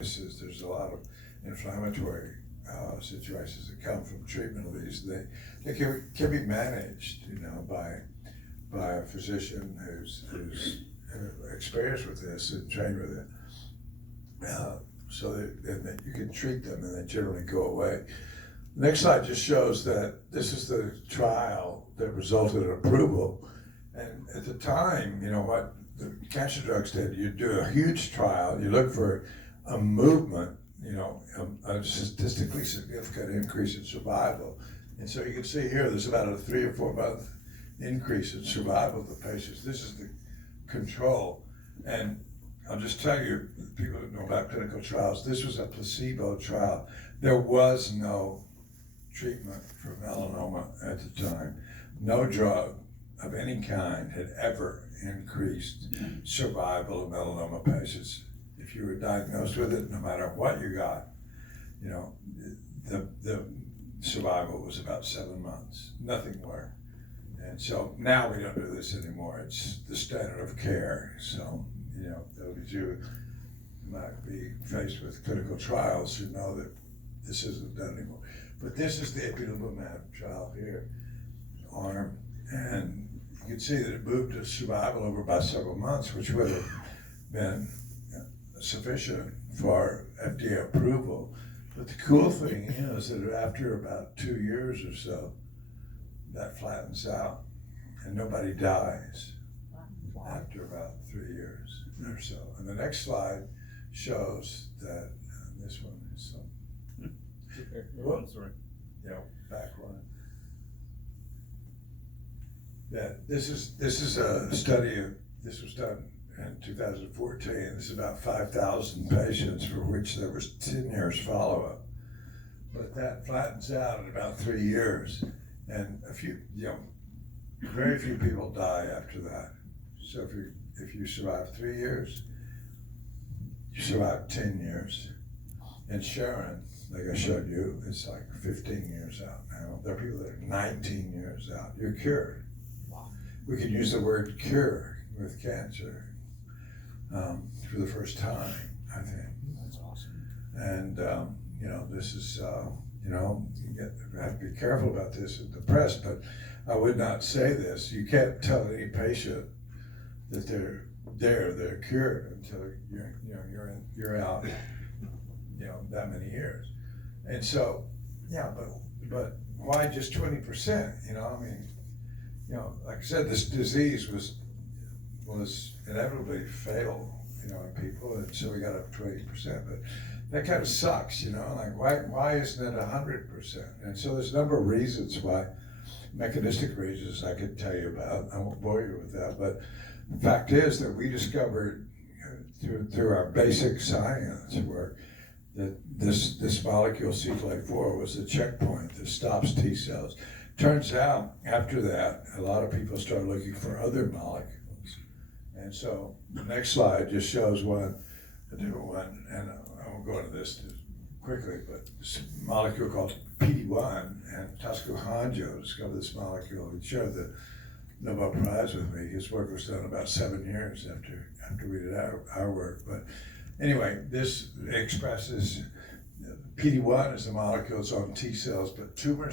There's a lot of inflammatory situations that come from treatment of these. They can be managed, by a physician who's experienced with this and trained with it. So that you can treat them and they generally go away. Next slide just shows that this is the trial that resulted in approval. And at the time, what the cancer drugs did, you do a huge trial, you look for a movement, a statistically significant increase in survival. And so you can see here, there's about a 3 or 4 month increase in survival of the patients. This is the control. And I'll just tell you, people that know about clinical trials, this was a placebo trial. There was no treatment for melanoma at the time. No drug of any kind had ever increased survival of melanoma patients. If you were diagnosed with it, no matter what you got, the survival was about 7 months, nothing more. And so now we don't do this anymore. It's the standard of care. So, those who might be faced with clinical trials should know that this isn't done anymore. But this is the ipilimumab trial here, arm, and you can see that it moved to survival over about several months, which would have been sufficient for FDA approval. But the cool thing is that after about 2 years or so, that flattens out and nobody dies after about 3 years or so. And the next slide shows that this one is some. Sorry. Back one. That this is a study of, this was done in 2014. This is about 5,000 patients for which there was 10 years follow-up. But that flattens out at about 3 years. And very few people die after that. So if you survive 3 years, you survive 10 years. And Sharon, like I showed you, it's like 15 years out now. There are people that are 19 years out. You're cured. Wow. We could use the word cure with cancer for the first time, I think. That's awesome. And this is, you have to be careful about this in the press, but I would not say this. You can't tell any patient that they're cured until you're out, that many years. And so, but why just 20%? Like I said, this disease was inevitably fatal, in people, and so we got up 20%. But that kind of sucks, why isn't it 100%? And so there's a number of reasons why, mechanistic reasons I could tell you about. I won't bore you with that, but the fact is that we discovered through our basic science work that this molecule CTLA-4 was a checkpoint that stops T cells. Turns out after that, a lot of people started looking for other molecules. And so the next slide just shows a different one, and I won't go into this quickly, but this molecule called PD-1, and Tasuku Hanjo discovered this molecule. He shared the Nobel Prize with me. His work was done about 7 years after we did our work. But anyway, this expresses, PD-1 is a molecule that's on T cells, but tumors